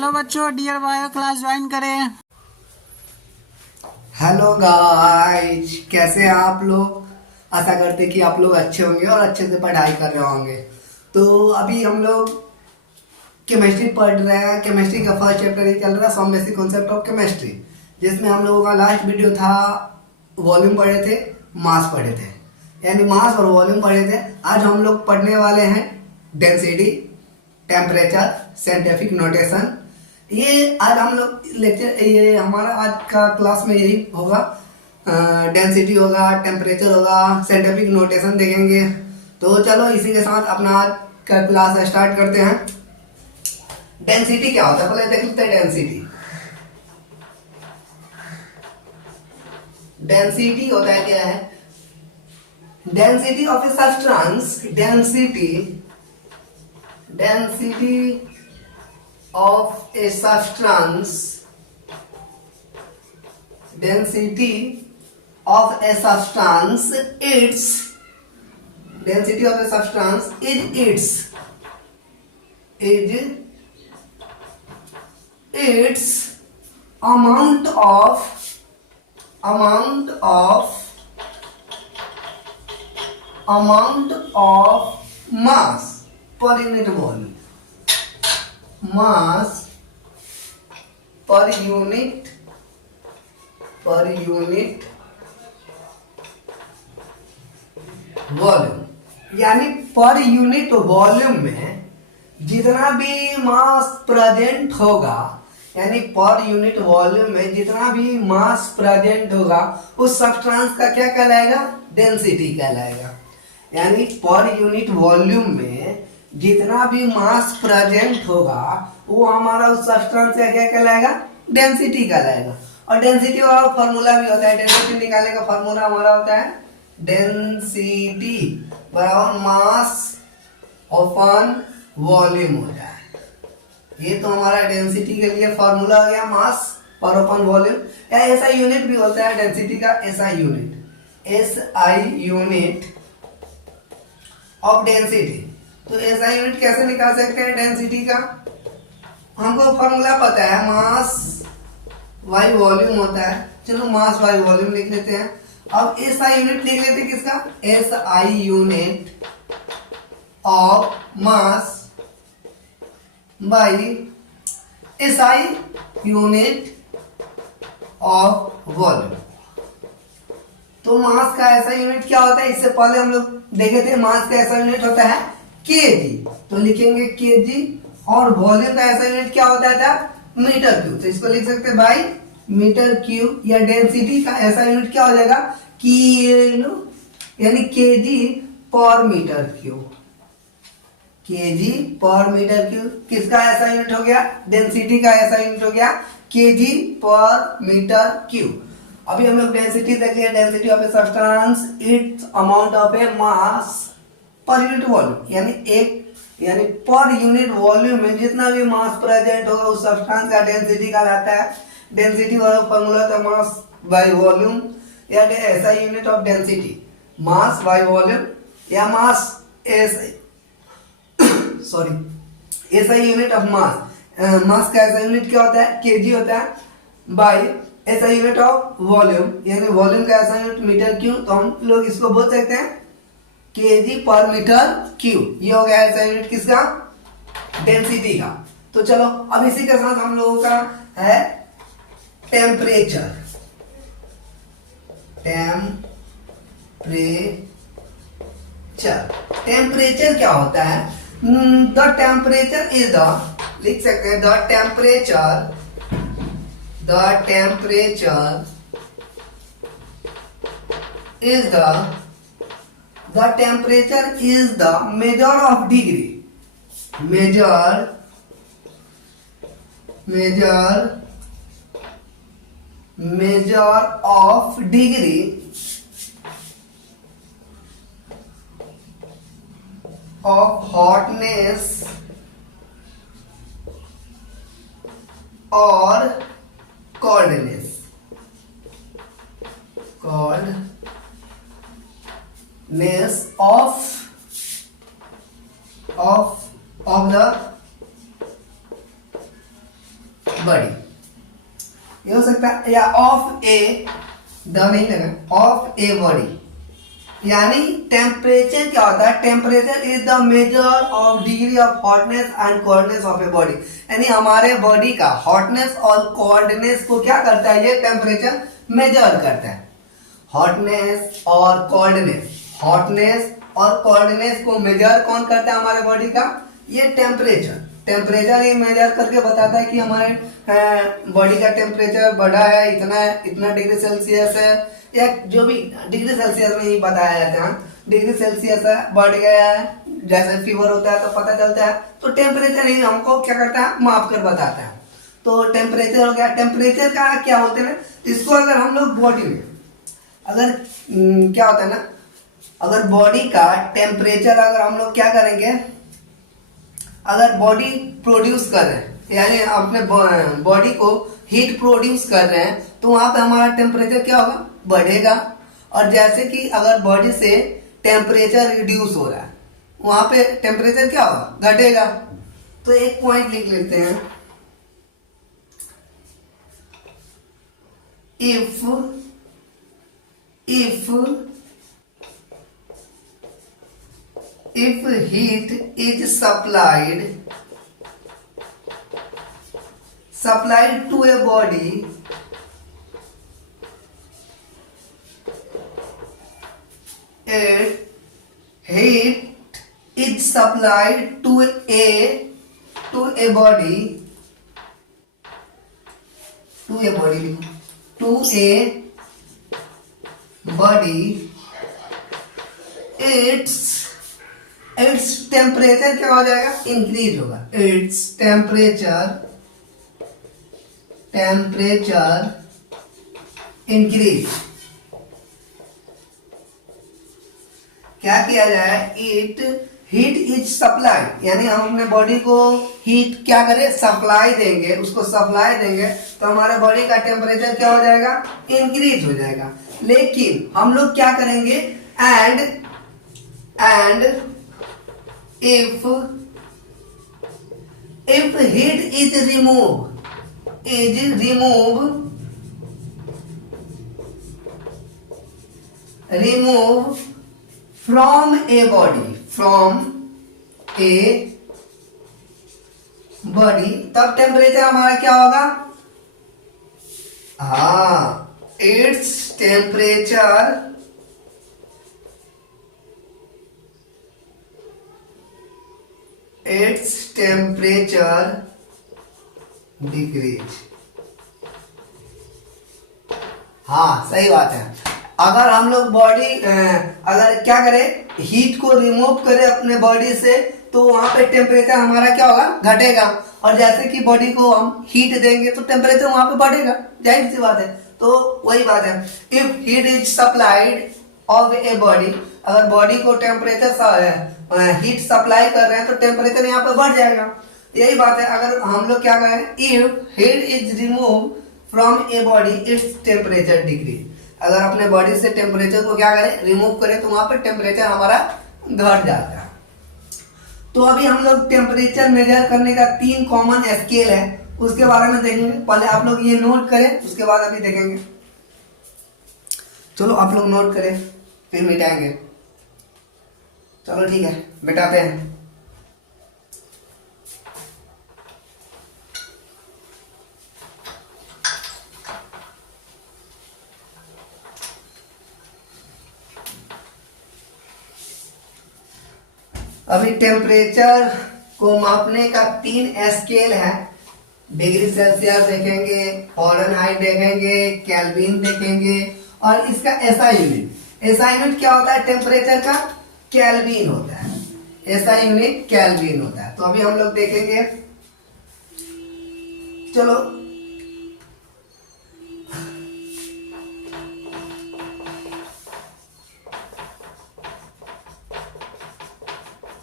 Hello बच्चों, dear bio class join करें। Hello guys, कैसे हैं आप लोग। आशा करते कि आप लोग अच्छे होंगे और अच्छे से पढ़ाई कर रहे होंगे। तो अभी हम लोग केमिस्ट्री पढ़ रहे हैं। केमिस्ट्री का फर्स्ट चैप्टर ही चल रहा है, some basic concept of chemistry, जिसमें हम लोगों का लास्ट वीडियो था, वॉल्यूम पढ़े थे, मास पढ़े थे, यानी मास और वॉल्यूम पढ़े थे। आज हम लोग पढ़ने वाले हैं डेंसिटी, टेम्परेचर, साइंटिफिक नोटेशन। ये आज हम लोग लेक्चर, ये हमारा आज का क्लास में यही होगा। डेंसिटी होगा, टेम्परेचर होगा, साइंटिफिक नोटेशन देखेंगे। तो चलो इसी के साथ अपना आज का क्लास स्टार्ट करते हैं। डेंसिटी क्या होता है पहले देख लेते हैं। डेंसिटी होता है क्या है? Density of a substance, density of a substance, density of a substance, its density of a substance is its amount of mass per unit volume, mass per unit volume, यानी पर यूनिट वॉल्यूम में जितना भी मास present होगा, यानी per unit volume में जितना भी मास present होगा उस सब्सटेंस का क्या कहलाएगा? डेंसिटी कहलाएगा। यानी पर यूनिट वॉल्यूम में जितना भी मास प्रेजेंट होगा वो हमारा उस सब्सटेंस का क्या कहलाएगा? डेंसिटी कहलाएगा। और डेंसिटी वाला फॉर्मूला भी होता है। डेंसिटी निकालने का फॉर्मूला हमारा होता है डेंसिटी बराबर मास अपॉन वॉल्यूम होता है। ये तो हमारा डेंसिटी के लिए फॉर्मूला हो गया, मास पर अपॉन वॉल्यूम। या एसआई यूनिट भी होता है डेंसिटी का, एसआई यूनिट ऑफ डेंसिटी। तो ऐसा यूनिट कैसे निकाल सकते हैं डेंसिटी का? हमको फॉर्मूला पता है, मास वाई वॉल्यूम होता है। चलो मास वाई वॉल्यूम लिख लेते हैं। अब एसआई यूनिट लिख लेते हैं किसका? SI unit of mass by SI unit of volume. तो मास का ऐसा यूनिट क्या होता है? इससे पहले हम लोग देखे थे मास का ऐसा यूनिट होता है केजी, तो लिखेंगे केजी। और वॉल्यूम का ऐसा यूनिट क्या होता था? Metre cube. तो इसको लिख सकते हैं बाई मीटर क्यूब। या डेंसिटी का ऐसा यूनिट क्या हो जाएगा? किलो, यानी केजी पर मीटर क्यूब। केजी पर मीटर क्यूब किसका ऐसा यूनिट हो गया? डेंसिटी का ऐसा यूनिट हो गया केजी पर मीटर क्यूब। अभी हम लोग डेंसिटी देखेंगे। Density of a substance, it's amount of A mass per unit volume, यानी पर यूनिट वॉल्यूम में जितना भी मास प्रेजेंट होगा उस सब्सटेंस का डेंसिटी कहलाता है। डेंसिटी वाला फॉर्मूला था मास बाय वॉल्यूम, या ऐसा unit of density mass by volume, या मास ऐसा यूनिट ऑफ मास। मास का ऐसा यूनिट क्या होता है? केजी होता है। बाय ऐसा यूनिट ऑफ वॉल्यूम, यानी वॉल्यूम का ऐसा यूनिट मीटर क्यूब। तो हम लोग इसको बोल सकते हैं केजी पर मीटर क्यूब। ये हो गया ऐसा यूनिट किसका? डेंसिटी का। तो चलो अब इसी के साथ हम लोगों का है टेम्परेचर। टेम्परेचर क्या होता है? द टेम्परेचर इज द, लिख सकते हैं the temperature is the measure of degree, measure of degree of hotness or coldness of the body, ये हो सकता है, या ऑफ ए, द नहीं लगा, ऑफ ए बॉडी। यानी टेम्परेचर क्या होता है, temperature is the measure of degree of hotness and coldness of a body. यानी हमारे बॉडी का हॉटनेस और कोल्डनेस को क्या करता है, ये टेम्परेचर मेजर करता है। हॉटनेस और कोल्डनेस, हॉटनेस और कोल्डनेस को मेजर कौन करता है हमारे बॉडी का, ये टेम्परेचर। टेम्परेचर ये मेजर करके बताता है कि हमारे बॉडी का टेम्परेचर बढ़ा है, इतना डिग्री सेल्सियस है, या जो भी डिग्री सेल्सियस में ही बताया जाता है, डिग्री सेल्सियस है, बढ़ गया है, जैसे फीवर होता है तो पता चलता है। तो टेम्परेचर ही हमको क्या करता है, माप कर बताता है। तो टेम्परेचर हो गया। टेम्परेचर का क्या होते हैं, इसको अगर हम लोग बॉडी में अगर क्या होता है ना, अगर बॉडी का टेम्परेचर अगर हम लोग क्या करेंगे, अगर बॉडी प्रोड्यूस कर रहे हैं, यानी अपने बॉडी को हीट प्रोड्यूस कर रहे हैं, तो वहां पे हमारा टेम्परेचर क्या होगा, बढ़ेगा। और जैसे कि अगर बॉडी से टेम्परेचर रिड्यूस हो रहा है, वहां पे टेम्परेचर क्या होगा, घटेगा। तो एक पॉइंट लिख लेते हैं, if heat is supplied to a body, heat is supplied to a body, its temperature क्या हो जाएगा, इंक्रीज होगा। Its temperature increase. क्या किया जाए, हीट इज सप्लाई, यानी हम अपने बॉडी को हीट क्या करें, सप्लाई देंगे, उसको सप्लाई देंगे, तो हमारे बॉडी का टेम्परेचर क्या हो जाएगा, इंक्रीज हो जाएगा। लेकिन हम लोग क्या करेंगे, and if heat is removed from a body, तब टेम्परेचर हमारा क्या होगा, हाँ, इट्स टेम्परेचर डिक्रीज। हाँ सही बात है। अगर हम लोग बॉडी अगर क्या करें, हीट को रिमूव करें अपने बॉडी से, तो वहां पे टेम्परेचर हमारा क्या होगा, घटेगा। और जैसे कि बॉडी को हम हीट देंगे तो टेम्परेचर वहां पे बढ़ेगा, जाहिर सी बात है। तो वही बात है, if heat is supplied of a body, अगर बॉडी को टेम्परेचर हीट सप्लाई कर रहे हैं तो टेम्परेचर यहाँ पे बढ़ जाएगा। यही बात है, अगर हम लोग क्या करें, if heat is remove from a body, its temperature decrease. अगर अपने बॉडी से टेम्परेचर को क्या करें, रिमूव करें, तो वहां पर टेम्परेचर हमारा घट जाता है। तो अभी हम लोग टेम्परेचर मेजर करने का 3 कॉमन स्केल है, उसके बारे में देखेंगे। पहले आप लोग ये नोट करें, उसके बाद अभी देखेंगे। चलो आप लोग नोट करें, फिर मिटाएंगे। चलो ठीक है, मिटाते हैं। अभी टेम्परेचर को मापने का 3 स्केल है। डिग्री सेल्सियस देखेंगे, फॉरेनहाइट देखेंगे, केल्विन देखेंगे, और इसका एसआई यूनिट। एसआई यूनिट क्या होता है, टेम्परेचर का केल्विन होता है। एसआई यूनिट केल्विन होता है। तो अभी हम लोग देखेंगे, चलो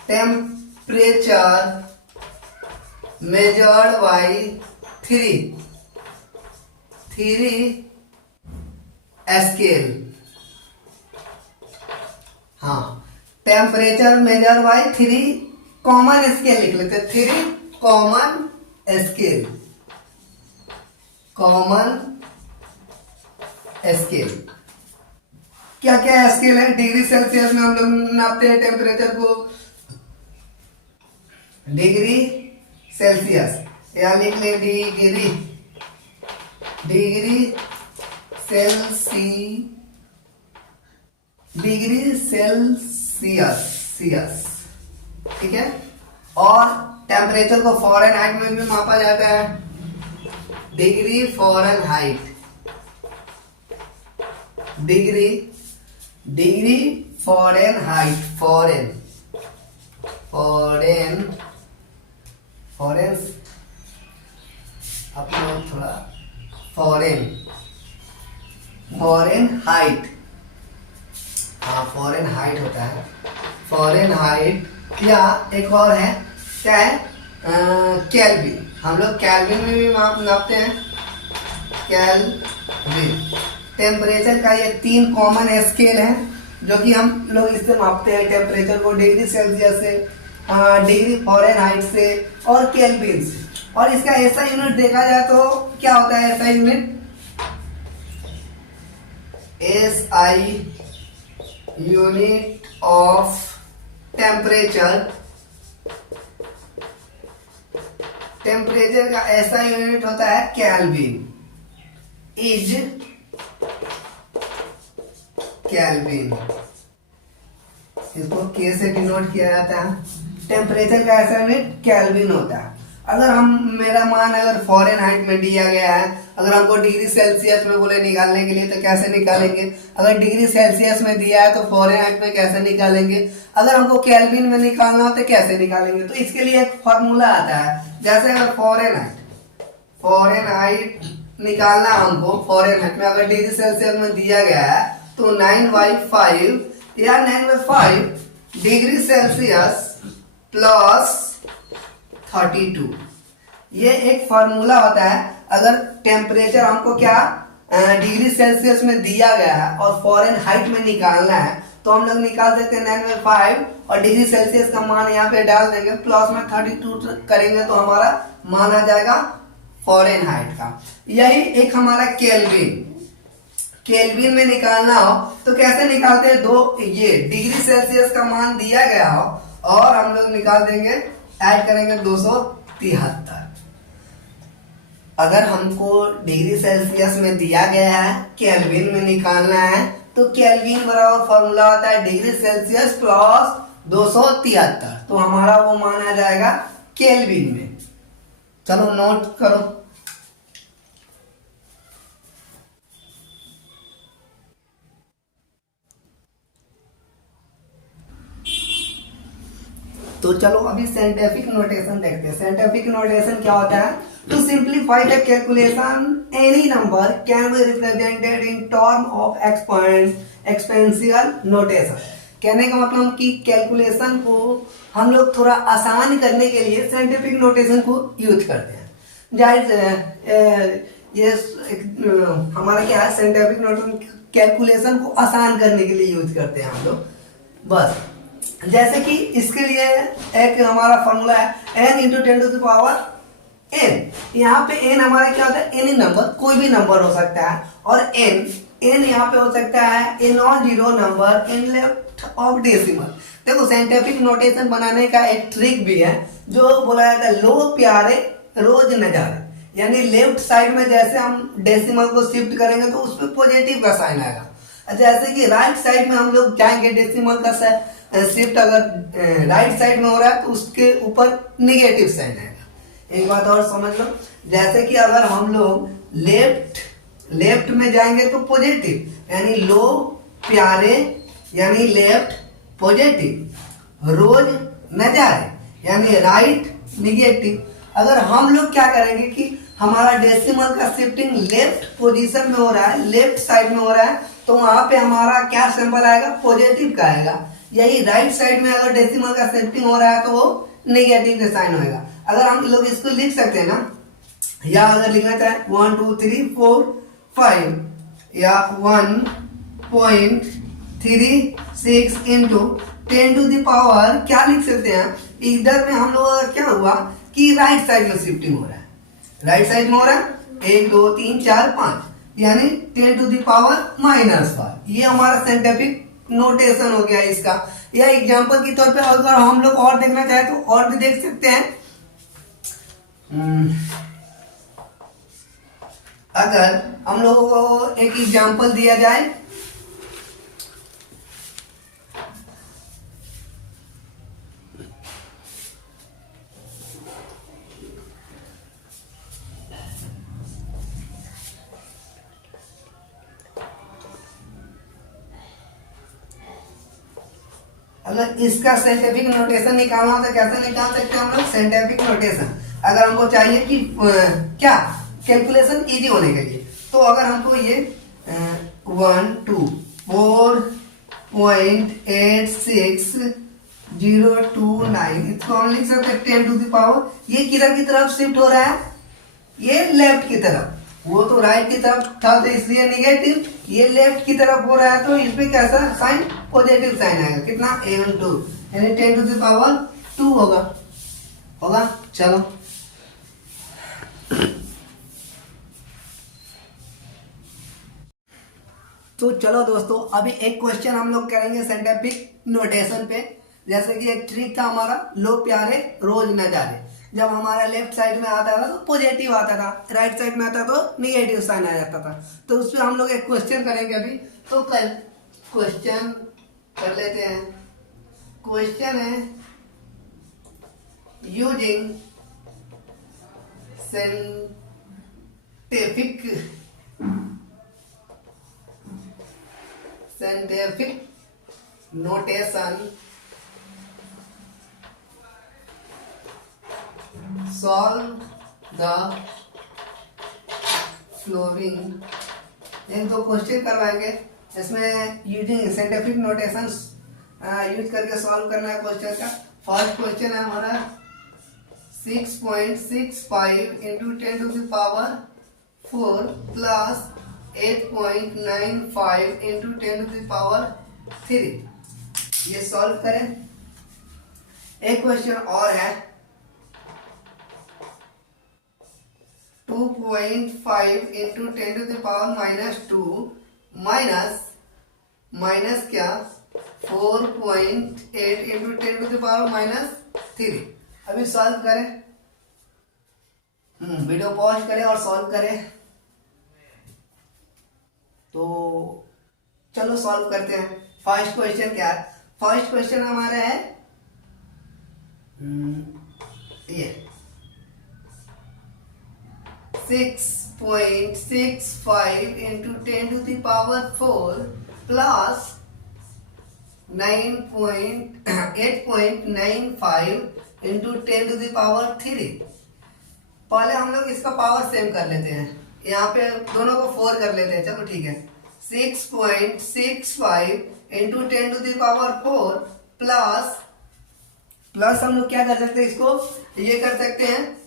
टेम्परेचर measured by 3 स्केल। हाँ, temperature measure by 3 common scale लिख लेते हैं, 3 कॉमन स्केल। Common scale. क्या क्या स्केल है? डिग्री सेल्सियस में हम लोग नापते हैं टेम्परेचर को, डिग्री सेल्सियस, या लिख ले डिग्री, डिग्री सेल्सियस, ठीक है। और टेम्परेचर को फ़ारेनहाइट में भी मापा जाता है, degree Fahrenheit, degree Fahrenheit, foreign आप लोग थोड़ा फ़ारेनहाइट, हाँ फ़ारेनहाइट होता है, फ़ारेनहाइट। या एक और है, क्या है? केल्विन। हम लोग केल्विन में भी नापते हैं, केल्विन। टेम्परेचर का ये 3 कॉमन स्केल है जो कि हम लोग इससे मापते हैं टेम्परेचर को, डिग्री सेल्सियस से, डिग्री फ़ारेनहाइट से और केल्विन से। और इसका ऐसा यूनिट देखा जाए तो क्या होता है ऐसा unit? SI unit of temperature, temperature का ऐसा यूनिट होता है केल्विन, इज केल्विन। इसको के से डिनोट किया जाता है। टेम्परेचर का ऐसा यूनिट केल्विन होता है। अगर मेरा मान अगर फ़ारेनहाइट में दिया गया है, अगर हमको डिग्री सेल्सियस में बोले निकालने के लिए तो कैसे निकालेंगे? अगर डिग्री सेल्सियस में दिया है तो फ़ारेनहाइट में कैसे निकालेंगे? अगर हमको केल्विन में निकालना हो तो कैसे निकालेंगे? तो इसके लिए एक फॉर्मूला आता है। जैसे अगर फ़ारेनहाइट निकालना हमको, फ़ारेनहाइट में अगर डिग्री सेल्सियस में दिया गया है तो 9/5 या 9/5 डिग्री सेल्सियस प्लस 32, ये एक फॉर्मूला होता है। अगर टेम्परेचर हमको क्या डिग्री सेल्सियस में दिया गया है और फ़ारेनहाइट में निकालना है तो हम लोग निकाल देते हैं 9/5 और डिग्री सेल्सियस का मान यहाँ पे डाल देंगे, प्लस में 32 करेंगे तो हमारा मान आ जाएगा फ़ारेनहाइट का। यही एक हमारा केल्विन में निकालना हो तो कैसे निकालते हैं? ये डिग्री सेल्सियस का मान दिया गया हो और हम लोग निकाल देंगे, ऐड करेंगे 273। अगर हमको डिग्री सेल्सियस में दिया गया है, केल्विन में निकालना है तो केल्विन बराबर फॉर्मूला होता है डिग्री सेल्सियस प्लस 273, तो हमारा वो मान आ जाएगा केल्विन में। चलो नोट करो। तो चलो अभी साइंटिफिक नोटेशन देखते हैं। साइंटिफिक नोटेशन क्या होता है? To simplify the calculation any number can be represented in term of exponential notation. कहने का मतलब कि कैलकुलेशन को हम लोग थोड़ा आसान करने के लिए साइंटिफिक नोटेशन को यूज करते हैं। जाहिर ये हमारा क्या है, साइंटिफिक नोटेशन कैलकुलेशन को आसान करने के लिए यूज करते हैं हम लोग। बस जैसे कि इसके लिए एक हमारा फॉर्मूला है n × 10⁻n। यहाँ पे n हमारा क्या होता है? एनी नंबर, कोई भी नंबर हो सकता है। और n यहाँ पे हो सकता है a non zero number in left of decimal. देखो साइंटिफिक नोटेशन बनाने का एक ट्रिक भी है जो बोला जाता है, लो प्यारे रोज नजारे। यानी लेफ्ट साइड में जैसे हम डेसिमल को शिफ्ट करेंगे तो उस पर पॉजिटिव का साइन आएगा। जैसे कि राइट साइड में हम लोग जाएंगे, डेसिमल का शिफ्ट अगर राइट साइड में हो रहा है तो उसके ऊपर निगेटिव साइन आएगा। एक बात और समझ लो, जैसे कि अगर हम लोग लेफ्ट में जाएंगे तो पॉजिटिव, यानी लो प्यारे, यानी लेफ्ट पॉजिटिव, रोज नजारे यानी राइट निगेटिव। अगर हम लोग क्या करेंगे कि हमारा डेसिमल का शिफ्टिंग लेफ्ट पोजीशन में हो रहा है, लेफ्ट साइड में हो रहा है, तो वहां पे हमारा क्या सिंबल आएगा? पॉजिटिव का आएगा। यही राइट साइड में अगर डेसिमल का शिफ्टिंग हो रहा है तो वो नेगेटिव का साइन होगा। अगर हम लोग इसको लिख सकते हैं ना, या अगर लिखना चाहे 1 2 3 4 5 या 1.36 इंटू 10⁻, क्या लिख सकते हैं? इधर में हम लोग क्या हुआ कि राइट साइड में शिफ्टिंग हो रहा है, राइट साइड में हो रहा है 1 2 3 4 5 यानी 10 टू द पावर -5। ये हमारा साइंटिफिक नोटेशन हो गया इसका। या एग्जांपल के तौर पे अगर हम लोग और देखना चाहे तो और भी देख सकते हैं। अगर हम लोगों को एक एग्जांपल दिया जाए, अगर इसका साइंटिफिक नोटेशन निकालना हो तो कैसे निकाल सकते हैं हम लोग? साइंटिफिक नोटेशन अगर हमको चाहिए कि क्या कैलकुलेशन इजी होने के लिए, तो अगर हमको ये 124.8609 इसको हम लिख सकते हैं 10 टू द पावर। ये किधर की तरफ शिफ्ट हो रहा है? ये लेफ्ट की तरफ। वो तो राइट की तरफ था तो इसलिए निगेटिव, ये लेफ्ट की तरफ हो रहा है तो इसमें कैसा साइन? पॉजिटिव साइन आएगा। कितना? A12 यानी 10 टू द पावर 2 होगा। चलो तो चलो दोस्तों, अभी एक क्वेश्चन हम लोग करेंगे साइंटिफिक नोटेशन पे। जैसे कि एक ट्रिक था हमारा, लो प्यारे रोज नजारे। जब हमारा लेफ्ट साइड में आता था तो पॉजिटिव आता था, राइट साइड में आता तो निगेटिव साइन आ जाता था। तो उस पर हम लोग एक क्वेश्चन करेंगे अभी। तो कल क्वेश्चन कर लेते हैं। क्वेश्चन है using scientific notation solve the following। एक दो क्वेश्चन करवाएंगे, इसमें यूजिंग साइंटिफिक नोटेशन यूज करके सॉल्व करना है क्वेश्चन का। फर्स्ट क्वेश्चन है हमारा 6.65 into 10 to the power 4 plus 8.95 into 10 to the power 3। ये सॉल्व करें। एक क्वेश्चन और है 2.5 into 10 to the power -2 minus क्या 4.8 इंटू 10 टू द पावर -3। अभी सॉल्व करें। वीडियो पॉज करें और सॉल्व करें। तो चलो सॉल्व करते हैं। फर्स्ट क्वेश्चन क्या है? फर्स्ट क्वेश्चन हमारा है ये 6.65 into 10 to the power 4 plus 8.95 into 10 to the power 3। पहले हम लोग इसका पावर सेम कर लेते हैं। यहाँ पे दोनों को 4 कर लेते हैं। चलो ठीक है। 6.65 into 10 to the power 4 plus हम लोग क्या कर सकते हैं? इसको ये कर सकते हैं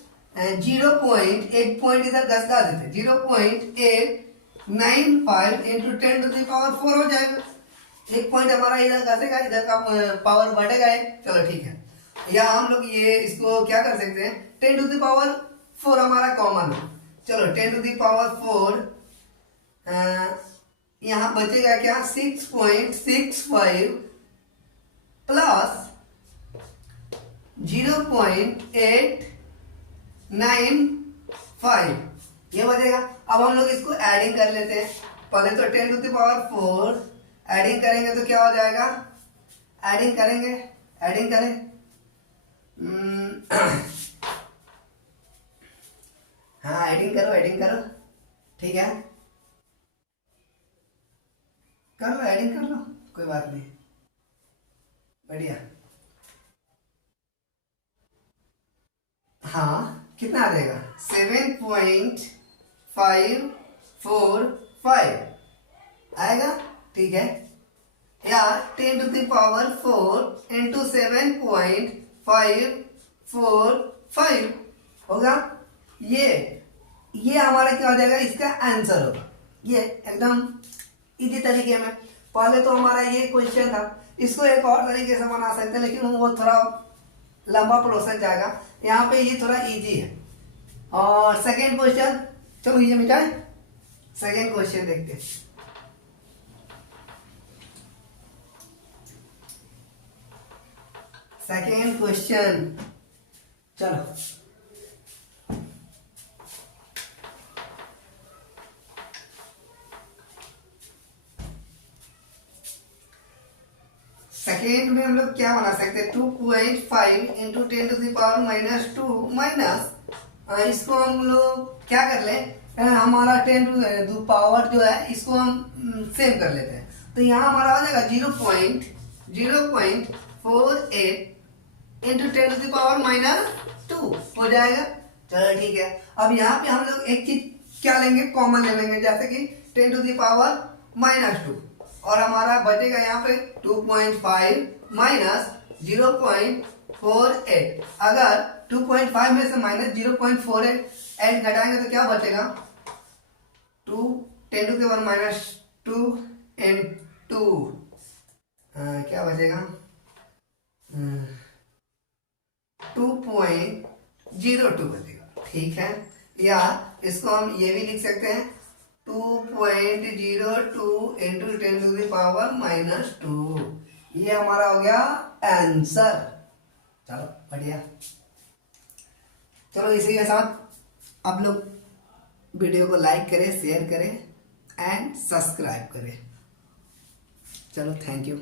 0.8 पॉइंट इधर घसका देते हैं। 0.895 इंटू 10 टू द पावर 4 हो जाएगा। एक पॉइंट हमारा इधर घसेगा, इधर का पावर बढ़ेगा। चलो ठीक है। या हम लोग ये इसको क्या कर सकते हैं? 10 टू द पावर 4 हमारा कॉमन है। चलो 10 टू द पावर 4 यहाँ बचेगा क्या? 6.65 प्लस 0.895 ये बचेगा। अब हम लोग इसको एडिंग कर लेते हैं। पहले तो 10 टू द पावर 4 एडिंग करेंगे तो क्या हो जाएगा? एडिंग करें। हाँ एडिंग करो। ठीक है, एडिंग कर लो, कोई बात नहीं। बढ़िया। हाँ कितना आ जाएगा? 7.545 आएगा। ठीक है। या 10 टू द पावर 4 इंटू 7.545 होगा। ये हमारा क्या हो जाएगा? इसका आंसर होगा। ये एकदम इजी तरीके में। पहले तो हमारा ये क्वेश्चन था, इसको एक और तरीके से बना सकते हैं, लेकिन वो थोड़ा लंबा प्रोसेस जाएगा। यहाँ पे ये थोड़ा इजी है। और सेकेंड क्वेश्चन चलो ये मिटाए, सेकेंड क्वेश्चन देखते हैं। सेकेंड क्वेश्चन, चलो सेकेंड में हम लोग क्या बना सकते हैं, 2.5 इंटू 10⁻⁻² माइनस, इसको हम लोग क्या कर ले, हमारा 10⁻⁻ जो है इसको हम सेव कर लेते हैं। तो यहाँ हमारा हो जाएगा 0.48 इंटू 10⁻⁻² हो जाएगा। चलो ठीक है, अब यहाँ पे हम लोग एक चीज क्या लेंगे, कॉमन ले लेंगे, जैसे कि 10⁻⁻² और हमारा बचेगा यहाँ पे 2.5 माइनस 0.48। अगर 2.5 में से माइनस 0.48 घटाएंगे तो क्या बचेगा, 10⁻⁻² इंटू क्या बचेगा 2.02 बचेगा। ठीक है, या इसको हम ये भी लिख सकते हैं 2.02 इंटू 10⁻⁻²। ये हमारा हो गया आंसर। चलो बढ़िया। चलो इसी के साथ आप लोग वीडियो को लाइक करें, शेयर करें एंड सब्सक्राइब करें। चलो थैंक यू।